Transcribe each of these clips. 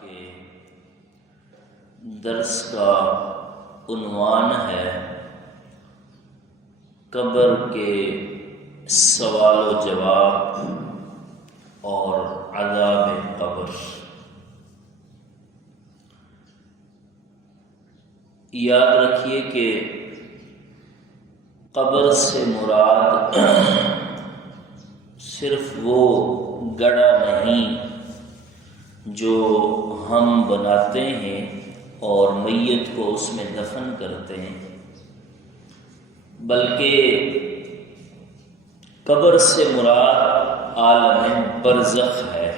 کے درس کا عنوان ہے قبر کے سوال و جواب اور عذاب قبر۔ یاد رکھیے کہ قبر سے مراد صرف وہ گڑھا نہیں جو ہم بناتے ہیں اور میت کو اس میں دفن کرتے ہیں، بلکہ قبر سے مراد عالم برزخ ہے۔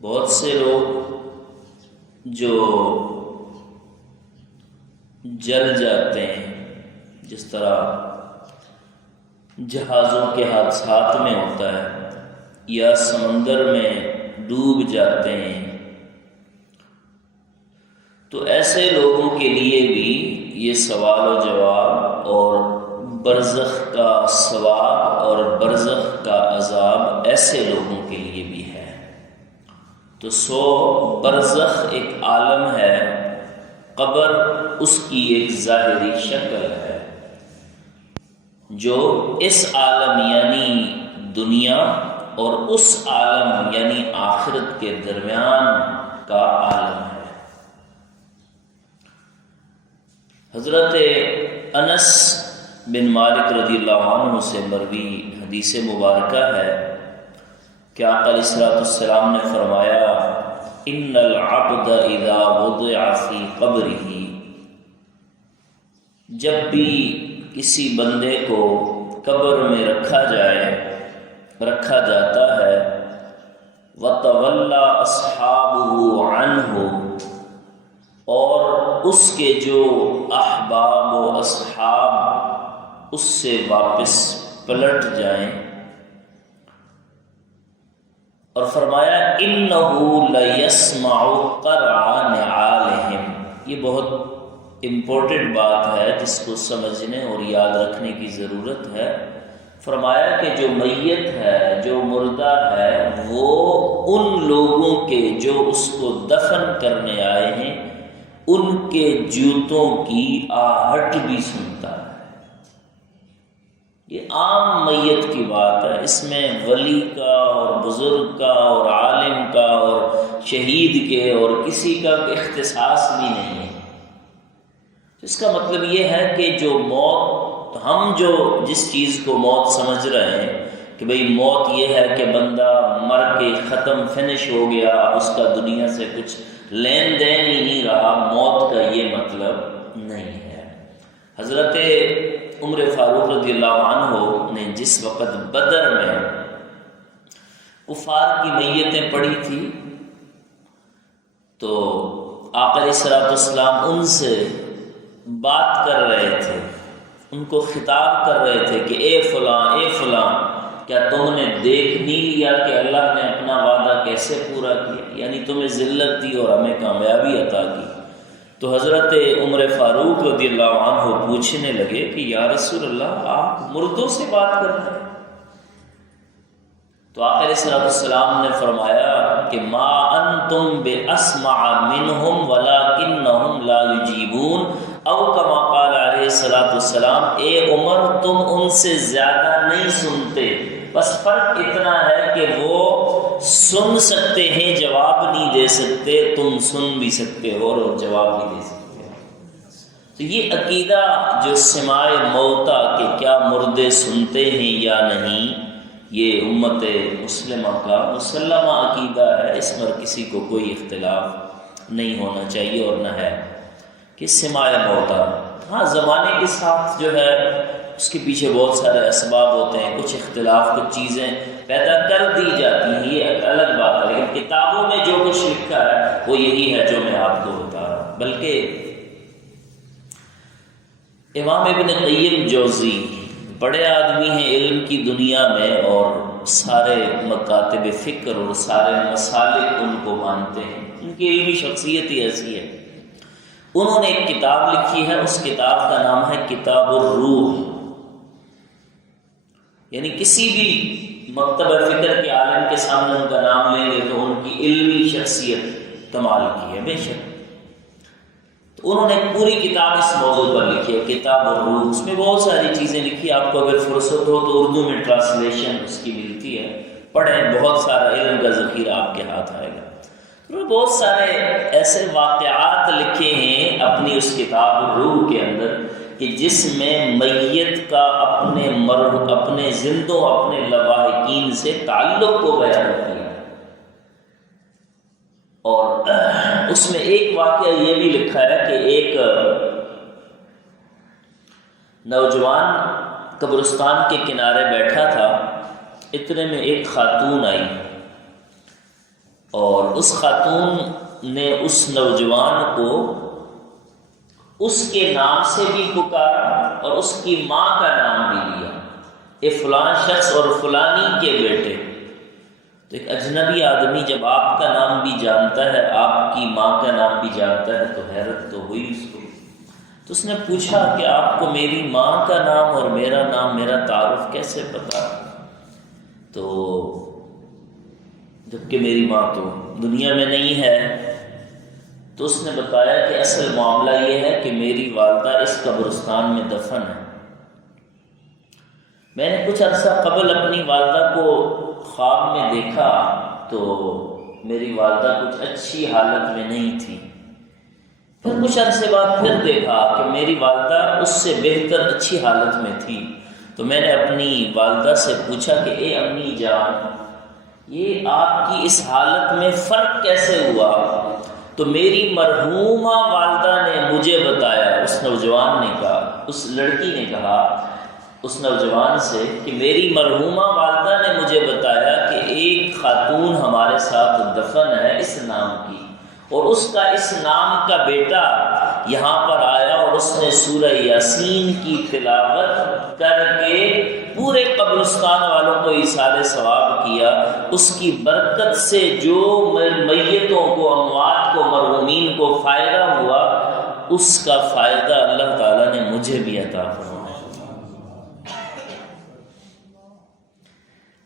بہت سے لوگ جو جل جاتے ہیں، جس طرح جہازوں کے حادثات میں ہوتا ہے یا سمندر میں ڈوب جاتے ہیں، تو ایسے لوگوں کے لیے بھی یہ سوال و جواب اور برزخ کا ثواب اور برزخ کا عذاب ایسے لوگوں کے لیے بھی ہے۔ تو برزخ ایک عالم ہے، قبر اس کی ایک ظاہری شکل ہے جو اس عالم یعنی دنیا اور اس عالم یعنی آخرت کے درمیان کا عالم ہے۔ حضرت انس بن مالک رضی اللہ عنہ سے مروی حدیث مبارکہ ہے کہ آقا علیہ الصلوۃ والسلام نے فرمایا ان العبد اذا وضع فی قبرہ، جب بھی کسی بندے کو قبر میں رکھا جاتا ہے، وتولى اصحابہ عنہ، اور اس کے جو احباب و اصحاب اس سے واپس پلٹ جائیں، اور فرمایا انہ لیسمع قرع نعالہم۔ یہ بہت امپورٹنٹ بات ہے جس کو سمجھنے اور یاد رکھنے کی ضرورت ہے۔ فرمایا کہ جو میت ہے، جو مردہ ہے، وہ ان لوگوں کے جو اس کو دفن کرنے آئے ہیں ان کے جوتوں کی آہٹ بھی سنتا ہے۔ یہ عام میت کی بات ہے، اس میں ولی کا اور بزرگ کا اور عالم کا اور شہید کے اور کسی کا اختصاص بھی نہیں ہے۔ اس کا مطلب یہ ہے کہ جو موت، ہم جو جس چیز کو موت سمجھ رہے ہیں کہ بھئی موت یہ ہے کہ بندہ مر کے ختم فنش ہو گیا، اس کا دنیا سے کچھ لین دین ہی نہیں رہا، موت کا یہ مطلب نہیں ہے۔ حضرت عمر فاروق رضی اللہ عنہ نے جس وقت بدر میں کفار کی میتیں پڑی تھی تو آقا علیہ الصلوۃ والسلام ان سے بات کر رہے تھے، ان کو خطاب کر رہے تھے کہ اے فلاں کیا تم نے دیکھ نہیں لیا کہ اللہ نے اپنا وعدہ کیسے پورا کیا، یعنی تمہیں ذلت دی اور ہمیں کامیابی عطا کی۔ تو حضرت عمر فاروق رضی اللہ عنہ پوچھنے لگے کہ یا رسول اللہ، آپ مردوں سے بات کر رہے ہیں؟ تو آقا علیہ السلام نے فرمایا کہ ما انتم باسمع منہم ولکنہم لا یجیبون، او کما قال علیہ السلام، اے عمر تم ان سے زیادہ نہیں سنتے، بس فرق اتنا ہے کہ وہ سن سکتے ہیں جواب نہیں دے سکتے، تم سن بھی سکتے ہو اور جواب بھی دے سکتے ہو۔ تو یہ عقیدہ جو سماع موتا کہ کیا مردے سنتے ہیں یا نہیں، یہ امت مسلمہ کا مسلمہ عقیدہ ہے، اس پر کسی کو کوئی اختلاف نہیں ہونا چاہیے اور نہ ہے کہ سماع موتا۔ ہاں زمانے کے ساتھ جو ہے اس کے پیچھے بہت سارے اسباب ہوتے ہیں، کچھ اختلاف، کچھ چیزیں پیدا کر دی جاتی ہیں، یہ ایک الگ بات ہے، لیکن کتابوں میں جو کچھ لکھا ہے وہ یہی ہے جو میں آپ کو بتا رہا ہوں۔ بلکہ امام ابن قیم جوزی بڑے آدمی ہیں علم کی دنیا میں، اور سارے مکاتب فکر اور سارے مسالک ان کو مانتے ہیں، ان کی علمی شخصیت ہی ایسی ہے۔ انہوں نے ایک کتاب لکھی ہے، اس کتاب کا نام ہے کتاب الروح، یعنی کسی بھی مکتبہ فکر کے عالم کے سامنے ان کا نام لیں گے تو ان کی علمی شخصیت کمال کی ہے بے شک. تو انہوں نے پوری کتاب اس موضوع پر لکھی ہے، کتاب الروح. اس میں بہت ساری چیزیں لکھی، آپ کو اگر فرصت ہو تو اردو میں ٹرانسلیشن اس کی ملتی ہے، پڑھیں، بہت سارا علم کا ذخیرہ آپ کے ہاتھ آئے گا. انہوں نے بہت سارے ایسے واقعات لکھے ہیں اپنی اس کتاب الروح کے اندر کہ جس میں میت کا اپنے زندوں اپنے لواحقین سے تعلق کو بیان کیا. اور اس میں ایک واقعہ یہ بھی لکھا ہے کہ ایک نوجوان قبرستان کے کنارے بیٹھا تھا، اتنے میں ایک خاتون آئی اور اس خاتون نے اس نوجوان کو اس کے نام سے بھی پکارا اور اس کی ماں کا نام بھی لیا، اے فلاں شخص اور فلانی کے بیٹے. تو ایک اجنبی آدمی جب آپ کا نام بھی جانتا ہے، آپ کی ماں کا نام بھی جانتا ہے، تو حیرت تو ہوئی اس کو. تو اس نے پوچھا کہ آپ کو میری ماں کا نام اور میرا نام، میرا تعارف کیسے پتا؟ تو جبکہ میری ماں تو دنیا میں نہیں ہے. تو اس نے بتایا کہ اصل معاملہ یہ ہے کہ میری والدہ اس قبرستان میں دفن ہے. میں نے کچھ عرصہ قبل اپنی والدہ کو خواب میں دیکھا تو میری والدہ کچھ اچھی حالت میں نہیں تھی. پھر کچھ عرصے بعد پھر دیکھا کہ میری والدہ اس سے بہتر اچھی حالت میں تھی. تو میں نے اپنی والدہ سے پوچھا کہ اے امی جان، یہ آپ کی اس حالت میں فرق کیسے ہوا؟ تو میری مرحومہ والدہ نے مجھے بتایا، اس نوجوان نے کہا، اس لڑکی نے کہا اس نوجوان سے کہ میری مرحومہ والدہ نے مجھے بتایا کہ ایک خاتون ہمارے ساتھ دفن ہے اس نام کی، اور اس کا اس نام کا بیٹا یہاں پر آیا اور اس نے سورہ یاسین کی تلاوت کر کے پورے قبرستان والوں کو ایصال ثواب کیا. اس کی برکت سے جو میتوں کو، اموات کو، مرحومین کو فائدہ ہوا، اس کا فائدہ اللہ تعالیٰ نے مجھے بھی عطا فرمایا.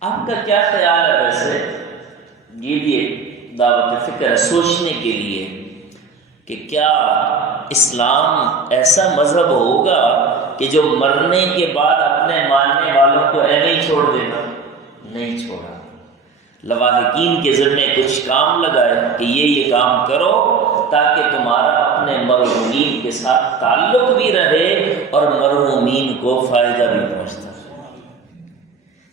آپ کا کیا خیال ہے؟ ویسے یہ بھی ایک دعوت فکر ہے سوچنے کے لیے کہ کیا اسلام ایسا مذہب ہوگا کہ جو مرنے کے بعد اپنے ماننے والوں کو ایویں ہی چھوڑ دینا؟ نہیں چھوڑا. لواحقین کے ذمے کچھ کام لگائے کہ یہ کام کرو تاکہ تمہارا اپنے مرحومین کے ساتھ تعلق بھی رہے اور مرحومین کو فائدہ بھی پہنچتا.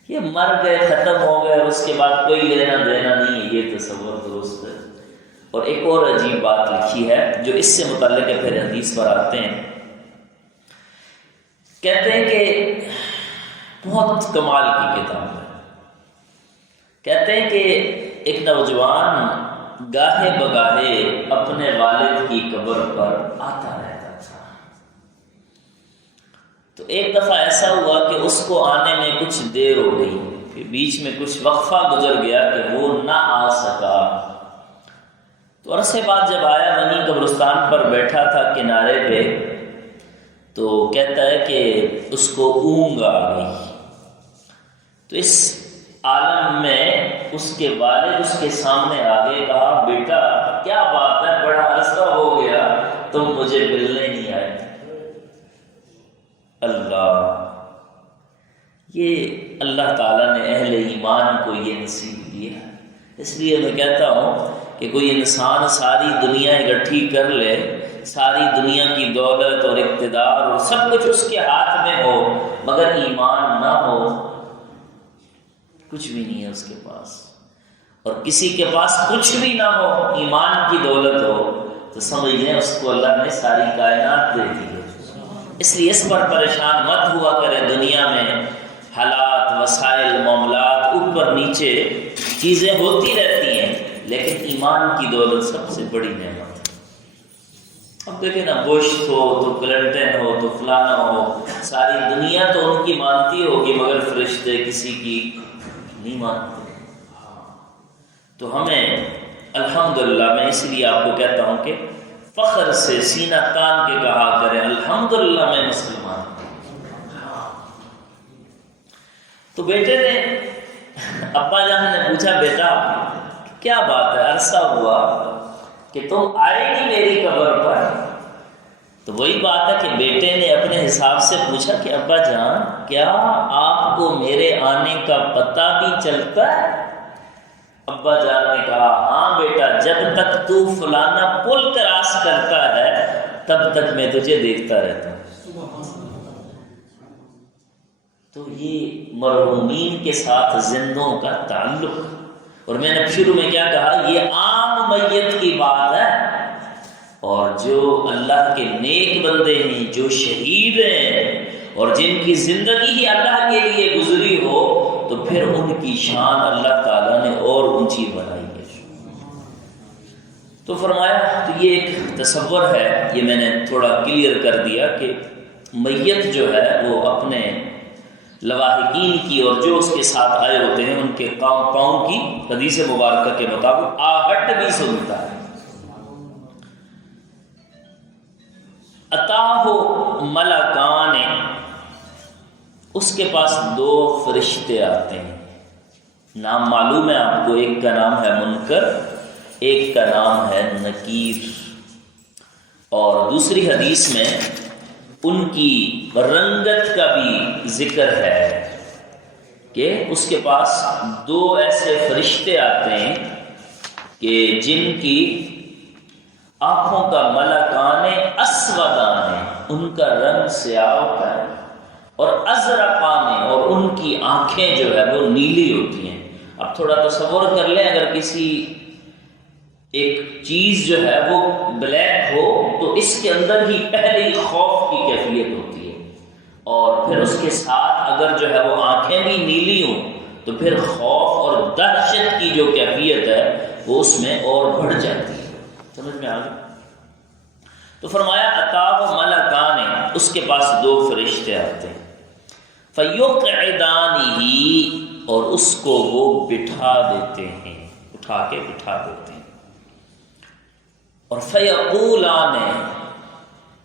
یہ مر گئے، ختم ہو گئے، اس کے بعد کوئی لینا دینا نہیں ہے، یہ تصور درست ہے. اور ایک اور عجیب بات لکھی ہے جو اس سے متعلق ہے، پھر حدیث پر آتے ہیں. کہتے ہیں کہ بہت کمال کی کتاب ہے. کہتے ہیں کہ ایک نوجوان گاہے بگاہے اپنے والد کی قبر پر آتا رہتا تھا. تو ایک دفعہ ایسا ہوا کہ اس کو آنے میں کچھ دیر ہو گئی، پھر بیچ میں کچھ وقفہ گزر گیا کہ وہ نہ آ سکا. تو عرصے بعد جب آیا، وہیں قبرستان پر بیٹھا تھا کنارے پہ، تو کہتا ہے کہ اس کو اونگ آ گئی. تو اس عالم میں اس کے والد اس کے سامنے آگے کہا، بیٹا کیا بات ہے، بڑا عرصہ ہو گیا تم مجھے ملنے نہیں آئے. اللہ، یہ اللہ تعالیٰ نے اہل ایمان کو یہ نصیب دیا. اس لیے میں کہتا ہوں کہ کوئی انسان ساری دنیا اکٹھی کر لے، ساری دنیا کی دولت اور اقتدار اور سب کچھ اس کے ہاتھ میں ہو، مگر ایمان نہ ہو، کچھ بھی نہیں ہے اس کے پاس. اور کسی کے پاس کچھ بھی نہ ہو، ایمان کی دولت ہو، تو سمجھ لیں اس کو اللہ نے ساری کائنات دے دی ہے. اس لیے اس پر پریشان مت ہوا کریں. دنیا میں حالات، وسائل، معاملات، اوپر نیچے چیزیں ہوتی رہتی ہیں، لیکن ایمان کی دولت سب سے بڑی نعمت ہے. اب دیکھیں نا، بش ہو تو کلنٹن ہو تو فلانا ہو، ساری دنیا تو ان کی مانتی ہوگی مگر فرشتے کسی کی نہیں مانتے. تو ہمیں الحمدللہ، میں اس لیے آپ کو کہتا ہوں کہ فخر سے سینہ تان کے کہا کریں، الحمدللہ میں مسلمان ہوں. تو بیٹے نے ابا جان نے پوچھا بیٹا کیا بات ہے، عرصہ ہوا کہ تم آئے نہیں میری قبر پر؟ تو وہی بات ہے کہ بیٹے نے اپنے حساب سے پوچھا کہ ابا جان کیا آپ کو میرے آنے کا پتہ بھی چلتا ہے؟ ابا جان نے کہا ہاں بیٹا، جب تک تو فلانا پل کراس کرتا ہے تب تک میں تجھے دیکھتا رہتا ہوں۔ تو یہ مرحومین کے ساتھ زندوں کا تعلق، اور میں نے شروع میں کیا کہا، یہ عام میت کی بات ہے، اور جو اللہ کے نیک بندے ہیں، جو شہید ہیں اور جن کی زندگی ہی اللہ کے لیے گزری ہو، تو پھر ان کی شان اللہ تعالیٰ نے اور اونچی بنائی ہے۔ تو فرمایا، تو یہ ایک تصور ہے، یہ میں نے تھوڑا کلیئر کر دیا کہ میت جو ہے وہ اپنے لواحقین کی اور جو اس کے ساتھ آئے ہوتے ہیں ان کے پاؤں کی حدیث مبارکہ کے مطابق آہٹ بھی سنتا ہے۔ اتاہ ملکان، اس کے پاس دو فرشتے آتے ہیں، نام معلوم ہے آپ کو، ایک کا نام ہے منکر، ایک کا نام ہے نکیر، اور دوسری حدیث میں ان کی رنگت کا بھی ذکر ہے کہ اس کے پاس دو ایسے فرشتے آتے ہیں کہ جن کی آنکھوں کا ملکان اسودان، ان کا رنگ سیاہ ہوتا ہے، اور ازرقان، اور ان کی آنکھیں جو ہے وہ نیلی ہوتی ہیں۔ اب تھوڑا تصور کر لیں، اگر کسی ایک چیز جو ہے وہ بلیک ہو تو اس کے اندر ہی پہلے خوف کی کیفیت ہوتی ہے، اور پھر اس کے ساتھ اگر جو ہے وہ آنکھیں بھی نیلی ہوں تو پھر خوف اور دہشت کی جو کیفیت ہے وہ اس میں اور بڑھ جاتی ہے۔ سمجھ میں آ گئی؟ تو فرمایا اتاہ ملکان، اس کے پاس دو فرشتے آتے ہیں، فیقعدانہ، اور اس کو وہ بٹھا دیتے ہیں، اٹھا کے بٹھا دیتے ہیں، اور فیقولان،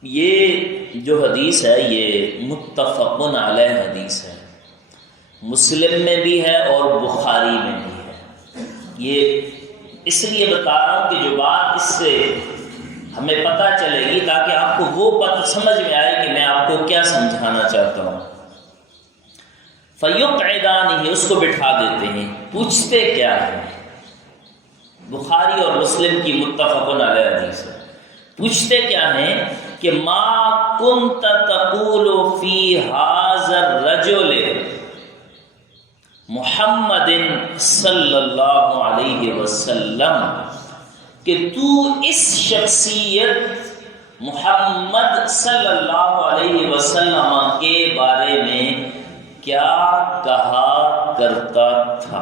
یہ جو حدیث ہے یہ متفق علیہ حدیث ہے، مسلم میں بھی ہے اور بخاری میں بھی ہے۔ یہ اس لیے بتا رہا ہوں کہ جو بات اس سے ہمیں پتہ چلے گی تاکہ آپ کو وہ بات سمجھ میں آئے کہ میں آپ کو کیا سمجھانا چاہتا ہوں۔ فیقعدانہ، اس کو بٹھا دیتے ہیں، پوچھتے کیا ہے؟ بخاری اور مسلم کی متفق علیہ حدیث ہے۔ پوچھتے کیا ہیں کہ ما کنت تقول فی ھذا الرجل محمد صلی اللہ علیہ وسلم، کہ تو اس شخصیت محمد صلی اللہ علیہ وسلم کے بارے میں کیا کہا کرتا تھا،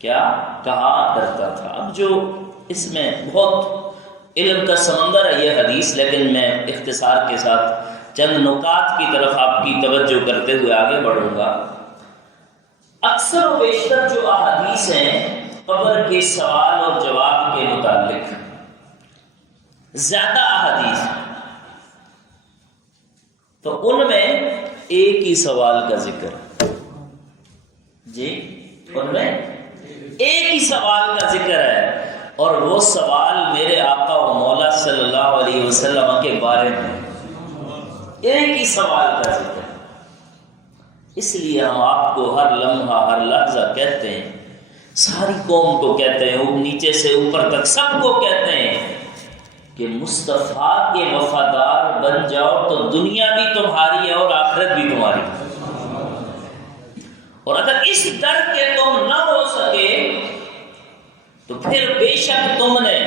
کیا کہا کرتا تھا؟ اب جو اس میں بہت علم کا سمندر ہے یہ حدیث، لیکن میں اختصار کے ساتھ چند نکات کی طرف آپ کی توجہ کرتے ہوئے آگے بڑھوں گا۔ اکثر و بیشتر جو احادیث ہیں قبر کے سوال اور جواب کے متعلق، زیادہ احادیث تو ان میں ایک ہی سوال کا ذکر، جی ان میں ایک ہی سوال کا ذکر ہے، اور وہ سوال میرے آقا و مولا صلی اللہ علیہ وسلم کے بارے میں، ایک ہی سوال کا ذکر ہے۔ اس لیے ہم آپ کو ہر لمحہ ہر لحظہ کہتے ہیں، ساری قوم کو کہتے ہیں، نیچے سے اوپر تک سب کو کہتے ہیں کہ مصطفیٰ کے وفادار بن جاؤ تو دنیا بھی تمہاری ہے اور آخرت بھی تمہاری ہے، اور اگر اس ڈر کے تم نہ ہو سکے تو پھر بے شک تم نے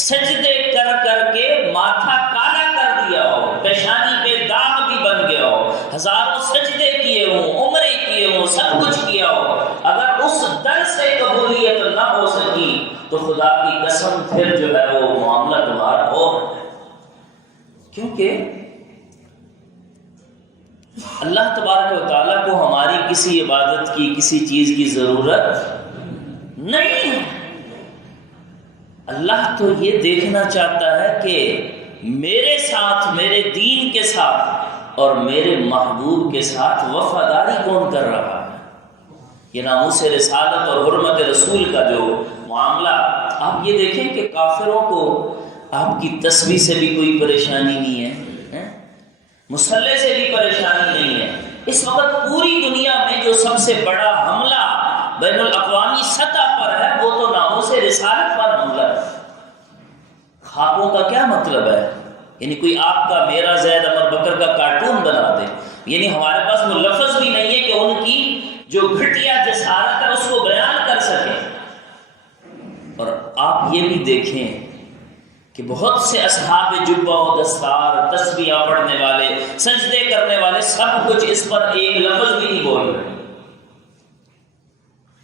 سجدے کر کر کے ماتھا کالا کر دیا ہو، پیشانی پہ داغ بھی بن گیا ہو، ہزاروں سجدے کیے ہوں، عمرے کیے ہوں، سب کچھ کیا ہو، اگر اس ڈر سے قبولیت نہ ہو سکی تو خدا کی قسم پھر جو ہے وہ معاملہ تمہارا ہو، کیونکہ اللہ تبارک و تعالیٰ کو ہماری کسی عبادت کی، کسی چیز کی ضرورت نہیں ہے۔ اللہ تو یہ دیکھنا چاہتا ہے کہ میرے ساتھ، میرے دین کے ساتھ اور میرے محبوب کے ساتھ وفاداری کون کر رہا ہے۔ یہ ناموس رسالت اور حرمت رسول کا جو معاملہ، آپ یہ دیکھیں کہ کافروں کو آپ کی تسبیح سے بھی کوئی پریشانی نہیں ہے، مصلی سے بھی پریشانی نہیں ہے۔ اس وقت پوری دنیا میں جو سب سے بڑا حملہ بین الاقوامی سطح پر ہے وہ تو ناموس رسالت پر حملہ ہے۔ خاکوں کا کیا مطلب ہے؟ یعنی کوئی آپ کا میرا زید عمر بکر کا کارٹون بنا دے، یعنی ہمارے پاس وہ لفظ بھی نہیں ہے کہ ان کی جو گھٹیا جسارت ہے اس کو بیان کر سکیں۔ اور آپ یہ بھی دیکھیں کہ بہت سے اصحاب جبہ و دستار، تسبیح پڑھنے والے، سجدے کرنے والے، سب کچھ اس پر ایک لفظ بھی نہیں بول رہے۔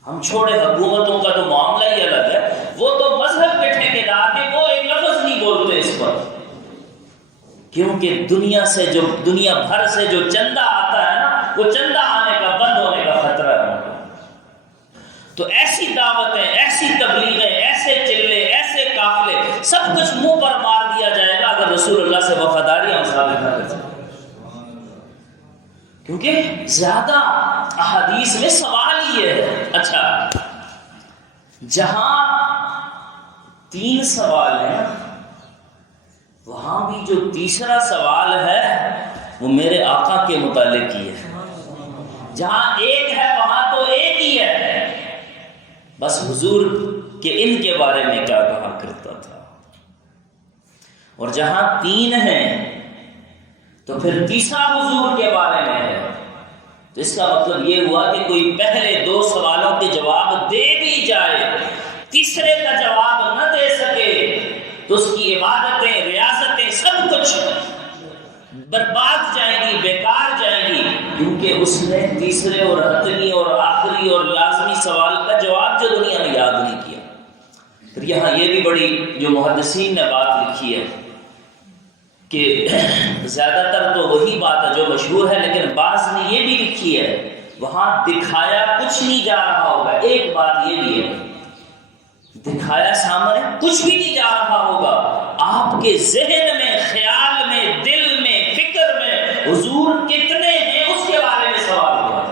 ہم چھوڑے حکومتوں کا تو معاملہ ہی الگ ہے، وہ تو مذہب کے ٹھیکیدار ہیں، وہ ایک لفظ نہیں بولتے اس پر، کیونکہ دنیا بھر سے جو چندہ آتا ہے نا، وہ چندہ آنے کا بند ہونے کا خطرہ ہے۔ تو ایسی دعوتیں، ایسی تبلیغیں، ایسے چلے، ایسے قافلے، سب کچھ منہ پر مار دیا جائے گا اگر رسول اللہ سے وفاداری ہم ثابت نہ کر سکیں۔ کیونکہ زیادہ احادیث میں سوال یہ ہے، اچھا جہاں 3 سوال ہیں وہاں بھی جو تیسرا سوال ہے وہ میرے آقا کے متعلق ہی ہے۔ جہاں 1 ہے وہاں تو 1 ہی ہے، بس حضور کہ ان کے بارے میں کیا کہا کرتا تھا۔ اور جہاں 3 ہیں تو پھر تیسرا حضور کے بارے میں ہے، تو اس کا مطلب یہ ہوا کہ کوئی پہلے 2 سوالوں کے جواب دے بھی جائے، تیسرے کا جواب نہ دے سکے تو اس کی عبادتیں، ریاستیں، سب کچھ برباد جائیں گی، بیکار جائیں گی، کیونکہ اس نے تیسرے اور حتمی اور آخری اور لازمی سوال کا جواب جو دنیا میں یاد نہیں کیا۔ پھر یہاں یہ بھی بڑی جو محدثین نے بات لکھی ہے کہ زیادہ تر تو وہی بات ہے جو مشہور ہے، لیکن بعض نے یہ بھی لکھی ہے وہاں دکھایا کچھ نہیں جا رہا ہوگا۔ ایک بات یہ بھی ہے، دکھایا سامنے کچھ بھی نہیں جا رہا ہوگا، آپ کے ذہن میں، خیال میں، دل میں، فکر میں حضور کتنے ہیں اس کے بارے میں سوال ہوا۔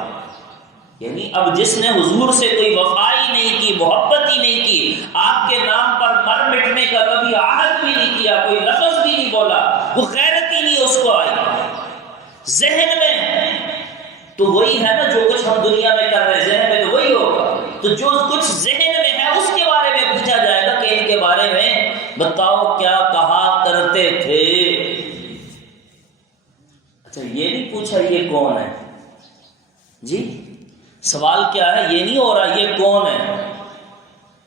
یعنی اب جس نے حضور سے کوئی وفا ہی نہیں کی، محبت ہی نہیں کی، آپ کے نام پر مر مٹنے کا کبھی عہد بھی نہیں کیا، کوئی لفظ بھی نہیں بولا، وہ غیرت ہی نہیں اس کو آئی ذہن میں، تو وہی ہے نا جو کچھ ہم دنیا میں کر رہے ہیں، ذہن میں تو وہی ہوگا۔ تو جو کچھ ذہن میں ہے اس کے بارے میں پوچھا جائے گا کہ ان کے بارے میں بتاؤ کیا کہا کرتے تھے۔ اچھا یہ نہیں پوچھا یہ کون ہے، جی سوال کیا ہے یہ نہیں ہو رہا یہ کون ہے،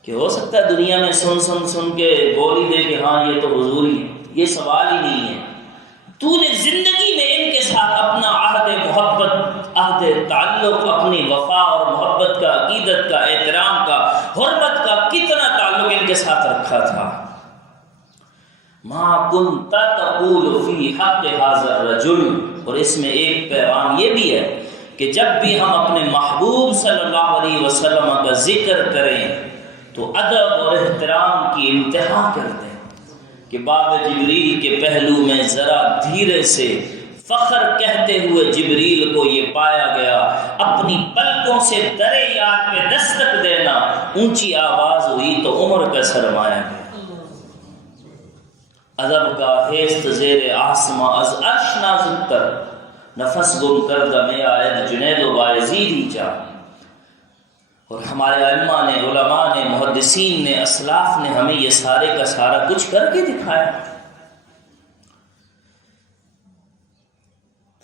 کہ ہو سکتا ہے دنیا میں سن کے بول ہی دے کہ ہاں یہ تو حضور ہی، یہ سوال ہی نہیں ہے۔ تو نے زندگی میں ان کے ساتھ اپنا عہد محبت، عہد تعلق، اپنی وفا اور محبت کا، عقیدت کا، احترام کا، حرمت کا کتنا تعلق ان کے ساتھ رکھا تھا۔ ما کنت تقول فی حق ھذا الرجل، اور اس میں ایک پیغام یہ بھی ہے کہ جب بھی ہم اپنے محبوب صلی اللہ علیہ وسلم کا ذکر کریں تو ادب اور احترام کی انتہا کر دیں، کہ باب جبریل کے پہلو میں ذرا دھیرے سے فخر کہتے ہوئے جبریل کو یہ پایا گیا، اپنی پلکوں سے در یار پہ دستک دینا، اونچی آواز ہوئی تو عمر کا سرمایہ گیا۔ ادب کا حیست زیر آسماں از عرش نازک تر، نفس گم کردہ میں آید جنید و بایزید ہی چاہ۔ اور ہمارے علماء نے، علماء نے، محدثین نے، اسلاف نے ہمیں یہ سارے کا سارا کچھ کر کے دکھایا۔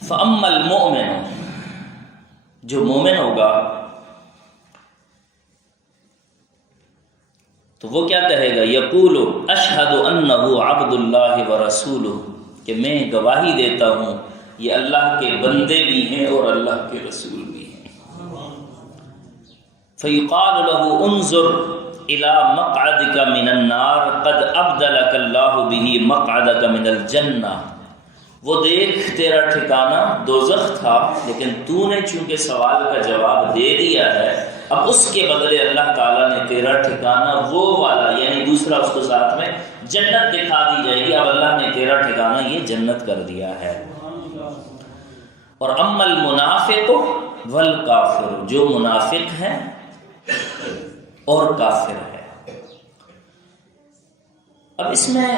فَأَمَّا الْمُؤْمِنُ، جو مومن ہوگا تو وہ کیا کہے گا؟ یقول اشہد انہ عبد اللہ ورسولہ، کہ میں گواہی دیتا ہوں یہ اللہ کے بندے بھی ہیں اور اللہ کے رسول بھی ہیں۔ فیقال له انظر الى مقعدك من النار قد ابدلك اللہ به مقعدك من الجنہ، وہ دیکھ تیرا ٹھکانہ دوزخ تھا لیکن تو نے چونکہ سوال کا جواب دے دیا ہے، اب اس کے بدلے اللہ تعالیٰ نے تیرا ٹھکانہ وہ والا، یعنی دوسرا اس کو ساتھ میں جنت دکھا دی جائے گی، اب اللہ نے تیرا ٹھکانہ یہ جنت کر دیا ہے۔ اور اما المنافق، والکافر، جو منافق ہے اور کافر ہے۔ اب اس میں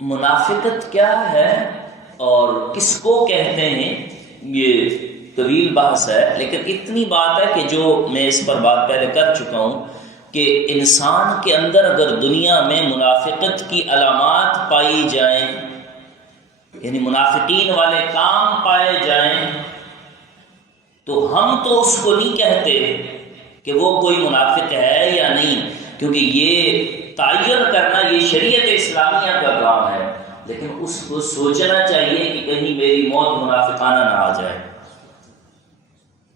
منافقت کیا ہے اور کس کو کہتے ہیں، یہ طویل بحث ہے، لیکن اتنی بات ہے کہ جو میں اس پر بات پہلے کر چکا ہوں کہ انسان کے اندر اگر دنیا میں منافقت کی علامات پائی جائیں، یعنی منافقین والے کام پائے جائیں، تو ہم تو اس کو نہیں کہتے کہ وہ کوئی منافق ہے یا نہیں، کیونکہ یہ تعین کرنا یہ شریعت اسلامیہ کا کام ہے، لیکن اس کو سوچنا چاہیے کہ کہیں میری موت منافقانہ نہ آ جائے۔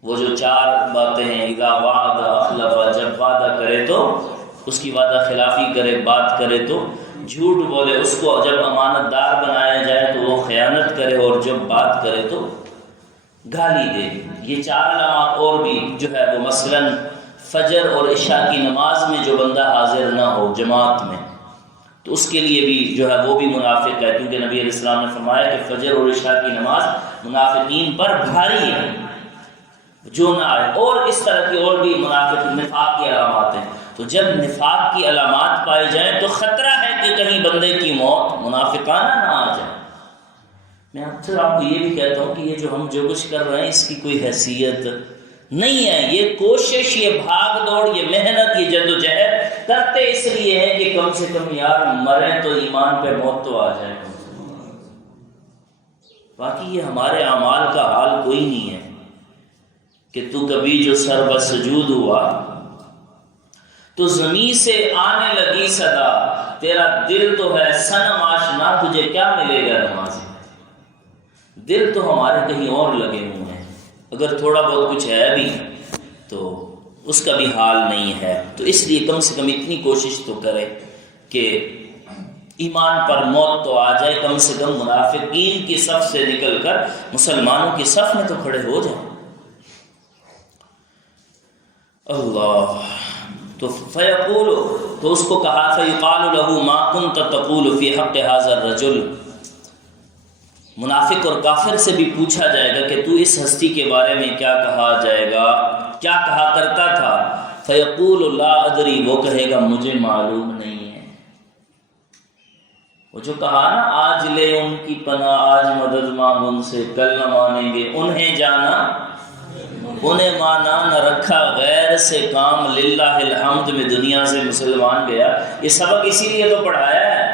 وہ جو 4 باتیں ہیں، اذا وعد اخلف، جب وعدہ کرے تو اس کی وعدہ خلافی کرے، بات کرے تو جھوٹ بولے، اس کو جب امانت دار بنایا جائے تو وہ خیانت کرے، اور جب بات کرے تو گالی دے۔ یہ 4 علامات اور بھی جو ہے وہ مثلاً فجر اور عشاء کی نماز میں جو بندہ حاضر نہ ہو جماعت میں، تو اس کے لیے بھی جو ہے وہ بھی منافق ہے، کیونکہ نبی علیہ السلام نے فرمایا کہ فجر اور عشاء کی نماز منافقین پر بھاری ہے، جو نہ آئے۔ اور اس طرح کی اور بھی منافق نفاق کی علامات ہیں۔ تو جب نفاق کی علامات پائی جائیں تو خطرہ ہے کہ کہیں بندے کی موت منافقانہ نہ آ جائے۔ میں اکثر آپ کو یہ بھی کہتا ہوں کہ یہ جو ہم جو کچھ کر رہے ہیں اس کی کوئی حیثیت نہیں ہے، یہ کوشش، یہ بھاگ دوڑ، یہ محنت، یہ جدوجہد کرتے اس لیے ہے کہ کم سے کم یار مریں تو ایمان پہ موت تو آ جائے۔ باقی یہ ہمارے اعمال کا حال کوئی نہیں ہے کہ تو کبھی جو سر بسجود ہوا تو زمین سے آنے لگی صدا، تیرا دل تو ہے صنم آشنا، تجھے کیا ملے گا نمازی۔ دل تو ہمارے کہیں اور لگے ہوئے ہیں، اگر تھوڑا بہت کچھ ہے بھی تو اس کا بھی حال نہیں ہے۔ تو اس لیے کم سے کم اتنی کوشش تو کرے کہ ایمان پر موت تو آ جائے، کم سے کم منافقین کی صف سے نکل کر مسلمانوں کی صف میں تو کھڑے ہو جائیں۔ اللہ تو فیقول، تو اس کو کہا فیقال له ما كنت تقول في حق هذا الرجل، منافق اور کافر سے بھی پوچھا جائے گا کہ تو اس ہستی کے بارے میں کیا کہا جائے گا، کیا کہا کرتا تھا۔ فیقول لا ادری، وہ کہے گا مجھے معلوم نہیں ہے۔ وہ جو کہا نا آج لے ان کی پناہ، آج مدد مانگ ان سے، کل نہ مانیں گے، انہیں جانا انہیں مانا نہ رکھا، غیر سے کام، للہ الحمد میں دنیا سے مسلمان گیا۔ یہ سبق اسی لیے تو پڑھایا ہے۔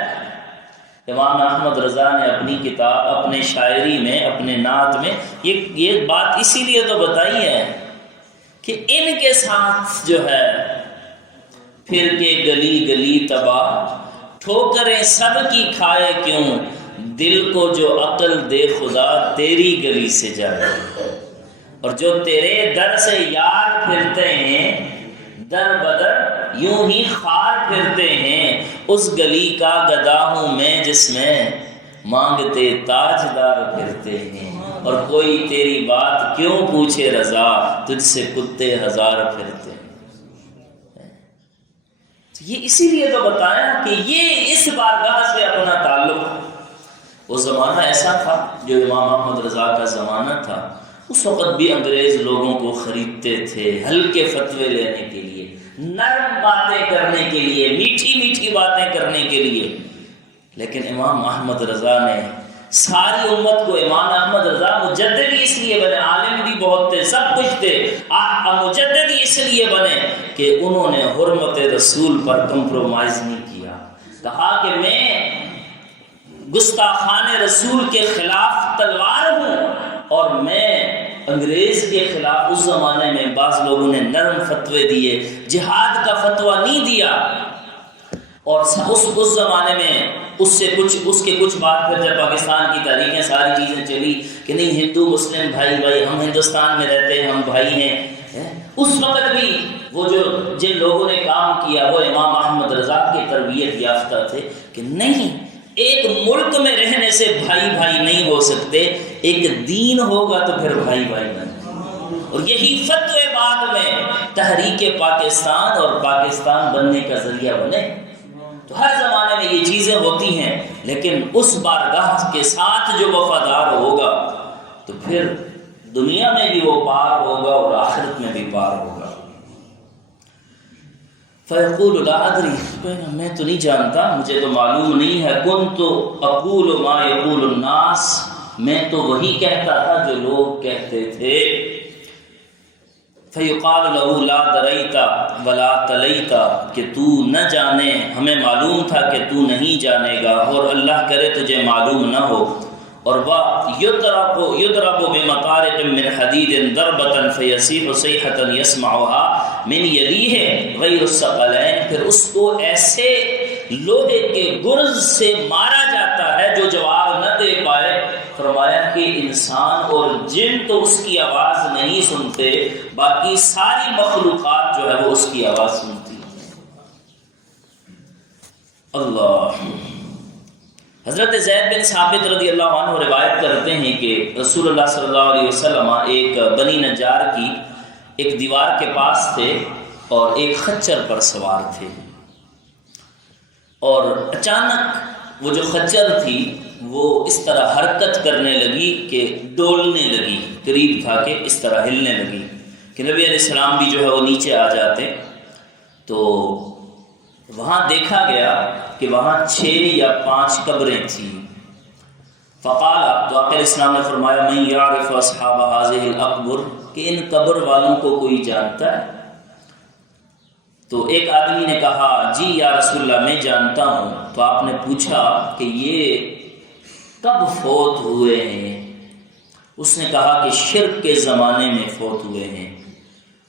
امام احمد رضا نے اپنی کتاب، اپنے شاعری میں، اپنے نعت میں یہ بات اسی لیے تو بتائی ہے کہ ان کے ساتھ جو ہے پھر کے گلی گلی تباہ، ٹھوکریں سب کی کھائے کیوں، دل کو جو عقل دے خدا تیری گلی سے جائے۔ اور جو تیرے در سے یار پھرتے ہیں، در بدر یوں ہی خار پھرتے ہیں، اس گلی کا گدا ہوں میں جس میں مانگتے تاجدار پھرتے ہیں، اور کوئی تیری بات کیوں پوچھے رضا، تجھ سے کتے ہزار پھرتے ہیں۔ یہ اسی لیے تو بتایا کہ یہ اس بارگاہ سے اپنا تعلق، وہ زمانہ ایسا تھا جو امام احمد رضا کا زمانہ تھا، اس وقت بھی انگریز لوگوں کو خریدتے تھے ہلکے فتوے لینے کے لیے، نرم باتیں کرنے کے لیے، میٹھی میٹھی باتیں کرنے کے لیے، لیکن امام احمد رضا نے ساری امت کو، امام احمد رضا مجدد اس لیے بنے، عالم بھی بہت تھے، سب کچھ تھے، مجدد اس لیے بنے کہ انہوں نے حرمت رسول پر کمپرومائز نہیں کیا۔ کہا کہ میں گستاخان رسول کے خلاف تلوار ہوں، اور میں انگریز کے خلاف۔ اس زمانے میں بعض لوگوں نے نرم فتوے دیے، جہاد کا فتویٰ نہیں دیا، اور اس زمانے میں اس کے کچھ بات پھر جب پاکستان کی تاریخیں ساری چیزیں چلی کہ نہیں ہندو مسلم بھائی ہم ہندوستان میں رہتے ہیں، ہم بھائی ہیں، اس وقت بھی وہ جن لوگوں نے کام کیا وہ امام احمد رضا کی تربیت یافتہ تھے کہ نہیں، ایک ملک میں رہنے سے بھائی بھائی نہیں ہو سکتے، ایک دین ہوگا تو پھر بھائی بھائی بنے۔ اور یہی فتوے بعد میں تحریک پاکستان اور پاکستان بننے کا ذریعہ بنے۔ تو ہر زمانے میں یہ چیزیں ہوتی ہیں، لیکن اس بارگاہ کے ساتھ جو وفادار ہوگا تو پھر دنیا میں بھی وہ پار ہوگا اور آخرت میں بھی پار ہوگا۔ فیقول لا ادری، میں تو نہیں جانتا، مجھے تو معلوم نہیں ہے، کنت اقول ما یقول الناس، میں تو وہی کہتا تھا جو لوگ کہتے تھے۔ فیقال له لا دریت ولا تلیت، کہ تو نہ جانے، ہمیں معلوم تھا کہ تو نہیں جانے گا، اور اللہ کرے تجھے معلوم نہ ہو۔ اور یضرب بمطارق من حدید ضربۃ فیصیح صیحۃ یسمعها من یلیہ غیر الثقلین، پھر اس کو ایسے لوہے کے گرز سے مارا جاتا ہے جو جواب نہ دے پائے۔ فرمایا کہ انسان اور جن تو اس کی آواز نہیں سنتے، باقی ساری مخلوقات جو ہے وہ اس کی آواز سنتی ہے۔ اللہ۔ حضرت زید بن ثابت رضی اللہ عنہ روایت کرتے ہیں کہ رسول اللہ صلی اللہ علیہ وسلم ایک بنی نجار کی ایک دیوار کے پاس تھے اور ایک خچر پر سوار تھے، اور اچانک وہ جو خچر تھی وہ اس طرح حرکت کرنے لگی کہ ڈولنے لگی، قریب تھا کہ اس طرح ہلنے لگی کہ نبی علیہ السلام بھی جو ہے وہ نیچے آ جاتے۔ تو وہاں دیکھا گیا کہ وہاں 6 یا 5 قبریں تھیں۔ فقال، تو آقا علیہ السلام نے فرمایا، من یعرف اصحاب هذه الاقبر، کہ ان قبر والوں کو کوئی جانتا ہے؟ تو ایک آدمی نے کہا، جی یا رسول اللہ میں جانتا ہوں۔ تو آپ نے پوچھا کہ یہ کب فوت ہوئے ہیں؟ اس نے کہا کہ شرک کے زمانے میں فوت ہوئے ہیں۔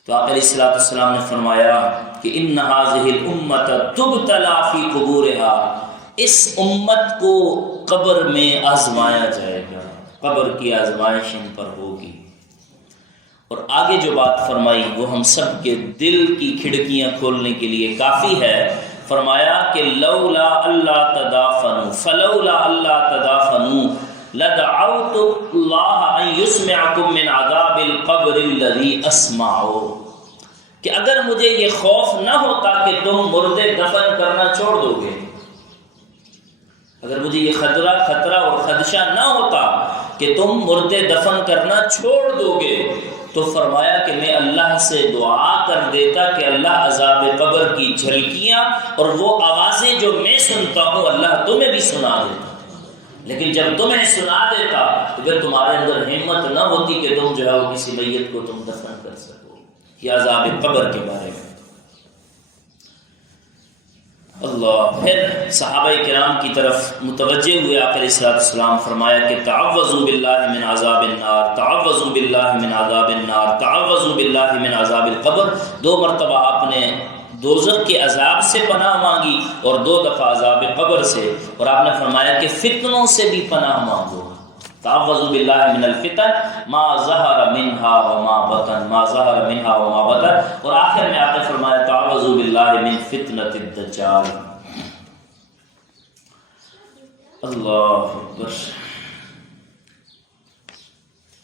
تو آقا علیہ السلام نے فرمایا کہ ان هذه الامه تبتلى في قبورها، اس امت کو قبر میں آزمایا جائے گا، قبر کی آزمائش ان پر ہوگی۔ اور آگے جو بات فرمائی وہ ہم سب کے دل کی کھڑکیاں کھولنے کے لیے کافی ہے۔ فرمایا کہ لولا اللہ تدافنوا، فلولا اللہ تدافنوا لدعوت اللہ ان یسمعکم من عذاب القبر الذی اسمعو، کہ اگر مجھے یہ خوف نہ ہوتا کہ تم مردے دفن کرنا چھوڑ دو گے، اگر مجھے یہ خطرہ اور خدشہ نہ ہوتا کہ تم مردے دفن کرنا چھوڑ دو گے، تو فرمایا کہ میں اللہ سے دعا کر دیتا کہ اللہ عذاب قبر کی جھلکیاں اور وہ آوازیں جو میں سنتا ہوں اللہ تمہیں بھی سنا دیتا، لیکن جب تمہیں سنا دیتا تو پھر تمہارے اندر ہمت نہ ہوتی کہ تم جو ہے وہ کسی میت کو تم دفن کر سکو۔ یہ عذاب قبر کے بارے میں۔ اللہ۔ پھر صحابہ کرام کی طرف متوجہ ہوئے آقا علیہ السلام، فرمایا کہ تعوذوا باللہ من عذاب النار، تعوذوا باللہ من عذاب النار، تعوذوا باللہ من عذاب القبر۔ 2 مرتبہ آپ نے دوزخ کے عذاب سے پناہ مانگی اور 2 دفعہ عذاب قبر سے، اور آپ نے فرمایا کہ فتنوں سے بھی پناہ مانگو۔ تعوذوا باللہ من الفتن ما ظہر منها وما بطن، ما ظہر منها وما بطن، اور آخر میں آپ نے فرمایا تعوذوا باللہ من فتنۃ الدجال۔ اللہ اکبر۔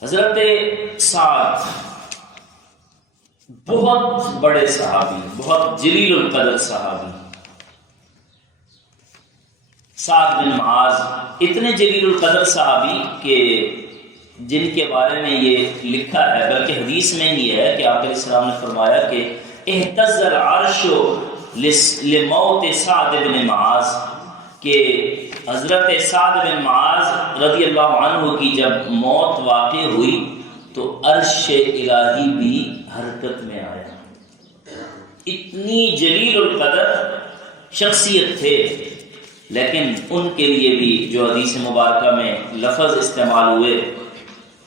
حضرت سعد بہت بڑے صحابی، بہت جلیل القدر صحابی، سعد بن معاذ اتنے جلیل القدر صحابی کہ جن کے بارے میں یہ لکھا ہے، بلکہ حدیث میں ہی ہے کہ آقا علیہ السلام نے فرمایا کہ اہتز العرش لموت سعد بن معاذ، کہ حضرت سعد بن معاذ رضی اللہ عنہ کی جب موت واقع ہوئی تو عرش الہی بھی حرکت میں آیا۔ اتنی جلیل القدر شخصیت تھے، لیکن ان کے لیے بھی جو حدیث مبارکہ میں لفظ استعمال ہوئے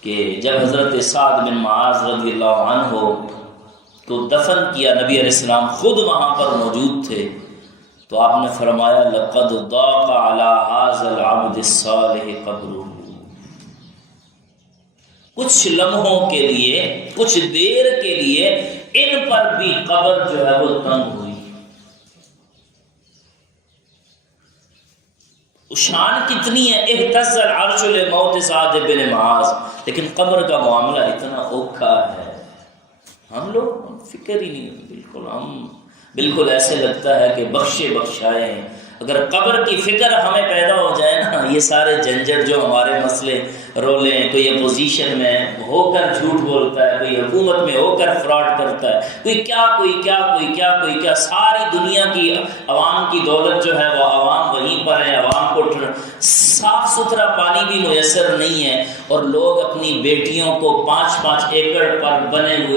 کہ جب حضرت سعد بن معاذ رضی اللہ عنہ کو دفن کیا، نبی علیہ السلام خود وہاں پر موجود تھے، تو آپ نے فرمایا لقد ضاق علی ھذا العبد الصالح قبرہ، کچھ لمحوں کے لیے، کچھ دیر کے لیے ان پر بھی قبر جو ہے وہ تنگ ہوئی۔ شان کتنی ہے، اہتز العرش لموت سعد بن معاذ، لیکن قبر کا معاملہ اتنا اوکھا ہے، ہم لوگ فکر ہی نہیں، بالکل ہم بالکل ایسے لگتا ہے کہ بخشے بخشائے ہیں۔ اگر قبر کی فکر ہمیں پیدا ہو جائے نا، یہ سارے جھنجھٹ جو ہمارے مسئلے رولے ہیں، کوئی اپوزیشن میں ہو کر جھوٹ بولتا ہے، کوئی حکومت میں ہو کر فراڈ کرتا ہے، کوئی کیا، ساری دنیا کی عوام کی دولت جو ہے وہ عوام وہیں پر ہے، عوام کو صاف ستھرا پانی بھی میسر نہیں ہے، اور لوگ اپنی بیٹیوں کو 5-5 ایکڑ پر بنے ہوئے